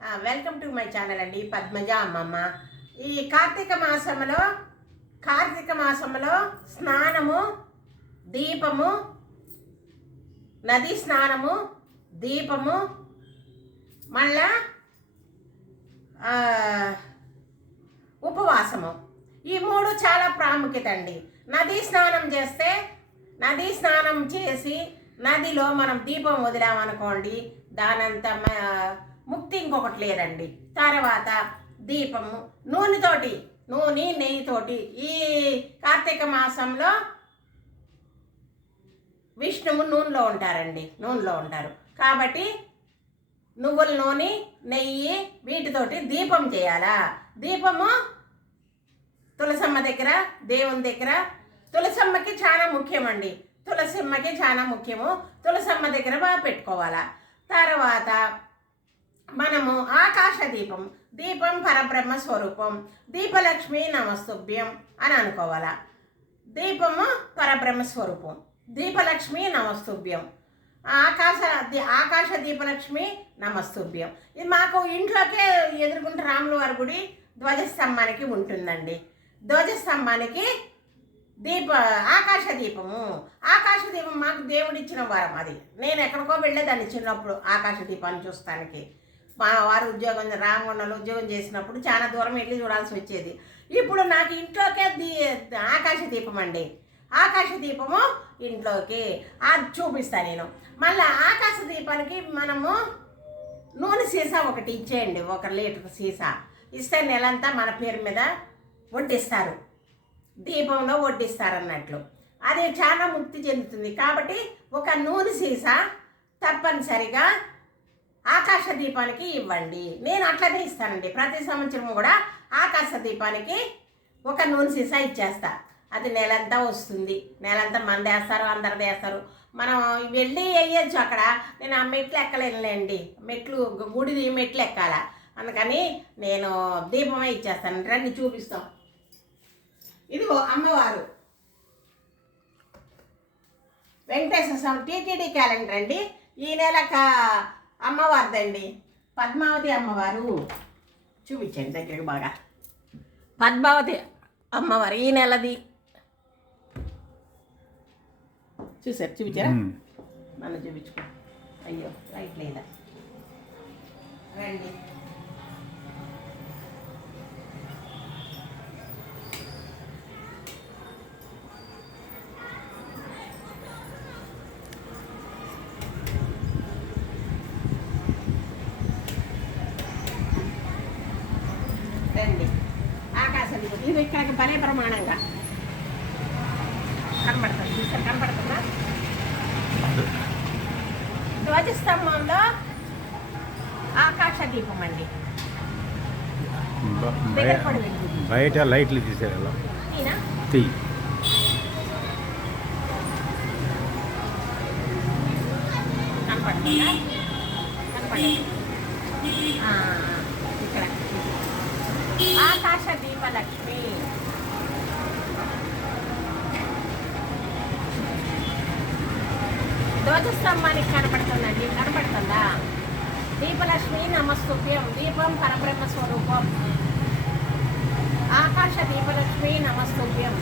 Welcome to my channel అండి, పద్మజ అమ్మమ్మ. ఈ కార్తీక మాసంలో స్నానము, దీపము, నది స్నానము, దీపము, మళ్ళా ఉపవాసము, ఈ మూడు చాలా ప్రాముఖ్యత అండి. నదీ స్నానం చేసి నదిలో మనం దీపం వదిలామనుకోండి, దానంత ముక్తి ఇంకొకటి లేదండి. తర్వాత దీపము నూనె నెయ్యితోటి ఈ కార్తీక మాసంలో విష్ణువు నూనెలో ఉంటారు కాబట్టి నువ్వుల నూనె, నెయ్యి వీటితోటి దీపం చేయాలా. దీపము తులసమ్మ దగ్గర, దేవుని దగ్గర, తులసమ్మకి చాలా ముఖ్యమండి. తులసమ్మ దగ్గర బాగా పెట్టుకోవాలా. తర్వాత మనము ఆకాశ దీపం పరబ్రహ్మ స్వరూపం, దీపలక్ష్మి నమస్తుభ్యం అని అనుకోవాలా. దీపము పరబ్రహ్మ స్వరూపం, దీపలక్ష్మి నమస్తుభ్యం, ఆకాశ దీపలక్ష్మి నమస్తుభ్యం. ఇది మాకు ఇంట్లోకే ఎదుర్కొంటే రాముల వారి గుడి ధ్వజస్తంభానికి ఉంటుందండి. ధ్వజస్తంభానికి ఆకాశ దీపం మాకు దేవుడిచ్చిన వరం. అది నేను ఎక్కడికో వెళ్ళేదాన్ని చిన్నప్పుడు ఆకాశ దీపాన్ని చూస్తానికి. మా వారు రామగుండంలో ఉద్యోగం చేసినప్పుడు చాలా దూరం వెళ్ళి చూడాల్సి వచ్చేది. ఇప్పుడు నాకు ఇంట్లోకే ఆకాశ దీపం అండి. ఆకాశ దీపము ఇంట్లోకి అది చూపిస్తాను నేను. మళ్ళీ ఆకాశ దీపానికి మనము నూనె సీసా ఒకటి ఇచ్చేయండి, 1 లీటర్ సీసా ఇస్తే నెలంతా మన పేరు మీద వడ్డిస్తారు, దీపంలో వడ్డిస్తారన్నట్లు. అది చాలా ముక్తి చెందుతుంది. కాబట్టి ఒక నూనె సీసా తప్పనిసరిగా ఆకాశ దీపానికి ఇవ్వండి. నేను అట్లనే ఇస్తానండి. ప్రతి సంవత్సరం కూడా ఆకాశ దీపానికి ఒక నూనె సీసా ఇచ్చేస్తా. అది నెలంతా వస్తుంది. నెలంతా మంది వేస్తారు, అందరిది వేస్తారు. మనం వెళ్ళి వేయచ్చు అక్కడ. నేను ఆ మెట్లు ఎక్కలేనులేండి, గుడిది మెట్లు ఎక్కాల. అందుకని నేను దీపమే ఇచ్చేస్తాను. రండి చూపిస్తాం. ఇదిగో అమ్మవారు వెంకటేశ్వర స్వామి టీటీడీ క్యాలెండర్ అండి. ఈ నెల అమ్మవారిదండి, పద్మావతి అమ్మవారు. చూపించండి దగ్గరికి బాగా. పద్మావతి అమ్మవారు ఈ నెలది. చూపించారా? నన్ను చూపించుకో. అయ్యో రైట్ లేదా, రండి. ఆకాశ దీపం ఇది ఇక్కడికి భలే ప్రమాణంగా కనబడుతుందా? ధ్వజస్తంభంలో ఆకాశ దీపం అండి. బయట లైట్లు తీసేయాలి. కనపడుతుందా? ఇక్కడ ఆకాశ దీపలక్ష్మి. ధ్వజస్తంభానికి కనపడుతుందా? దీపలక్ష్మి నమస్తుభ్యం, దీపం పరబ్రహ్మ స్వరూపం, ఆకాశ దీపలక్ష్మి నమస్తుభ్యం,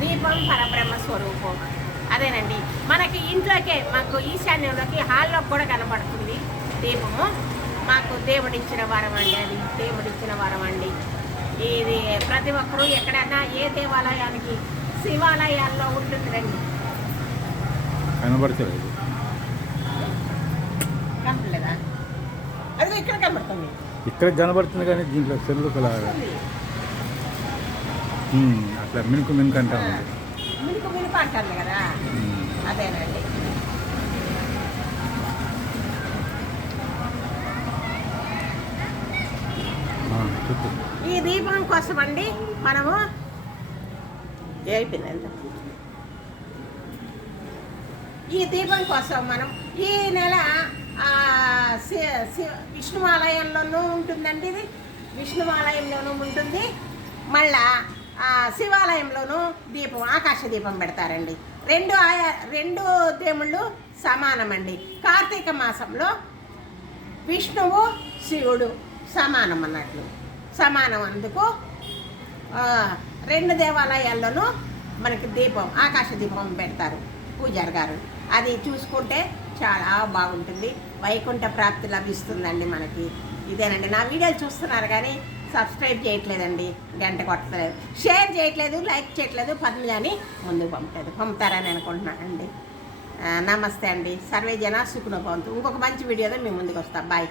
దీపం పరబ్రహ్మ స్వరూపం. అదేనండి, మనకి ఇంట్లోకే, మాకు ఈశాన్యంలోకి హాల్లోకి కూడా కనపడుతుంది దీపము. మాకు దేవుడిచ్చిన వరం అండి, అది దేవుడిచ్చిన వరం అండి. ఇది ప్రతి ఒక్కరూ ఎక్కడైనా ఏ దేవాలయానికి, శివాలయాల్లో ఉంటుంది రండి. కనబడతలేదు, కనపడలేదా? అది ఇక్కడ కనబడుతుంది, ఇక్కడ కనబడుతుంది కానీ దీంట్లో సెల్లులాగా అట్లా మినుకు అంటారు. మినుకు అంటారు కదా, అదేనండి. ఈ దీపం కోసం అండి మనము అయిపోయింది. ఈ దీపం కోసం మనం ఈ నెల విష్ణువాలయంలోనూ ఉంటుందండి. ఇది విష్ణువాలయంలోనూ ఉంటుంది. మళ్ళా శివాలయంలోనూ దీపం, ఆకాశ దీపం పెడతారండి. రెండు దేవుళ్ళు సమానమండి. కార్తీక మాసంలో విష్ణువు శివుడు సమానం అన్నట్లు. సమానం అందుకు 2 దేవాలయాల్లోనూ మనకి దీపం, ఆకాశ దీపం పెడతారు పూజారి గారు. అది చూసుకుంటే చాలా బాగుంటుంది, వైకుంఠ ప్రాప్తి లభిస్తుందండి మనకి. ఇదేనండి. నా వీడియోలు చూస్తున్నారు కానీ సబ్స్క్రైబ్ చేయట్లేదండి, గంట కొట్టలేదు, షేర్ చేయట్లేదు, లైక్ చేయట్లేదు, పద్మజాని ముందుకు పంపుతారని అనుకుంటున్నానండి. నమస్తే అండి. సర్వే జన సుఖనో భవంతు. ఇంకొక మంచి వీడియోతో మీ ముందుకు వస్తాం. బాయ్.